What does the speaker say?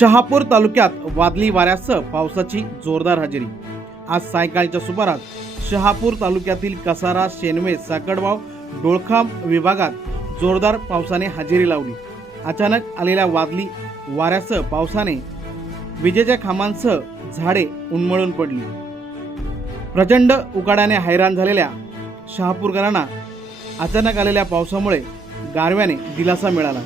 शहापूर तालुक्यात वादळी वाऱ्यासह पावसाची जोरदार हजेरी. आज सायंकाळच्या सुमारास शहापूर तालुक्यातील कसारा शेनवे साकडवाव डोळखाम विभागात जोरदार पावसाने हजेरी लावली. अचानक आलेल्या वादळी वाऱ्यासह पावसाने विजेच्या खांबांसह झाडे उन्मळून पडली. प्रचंड उकाड्याने हैराण झालेल्या शहापूरकरांना अचानक आलेल्या पावसामुळे गारव्याने दिलासा मिळाला.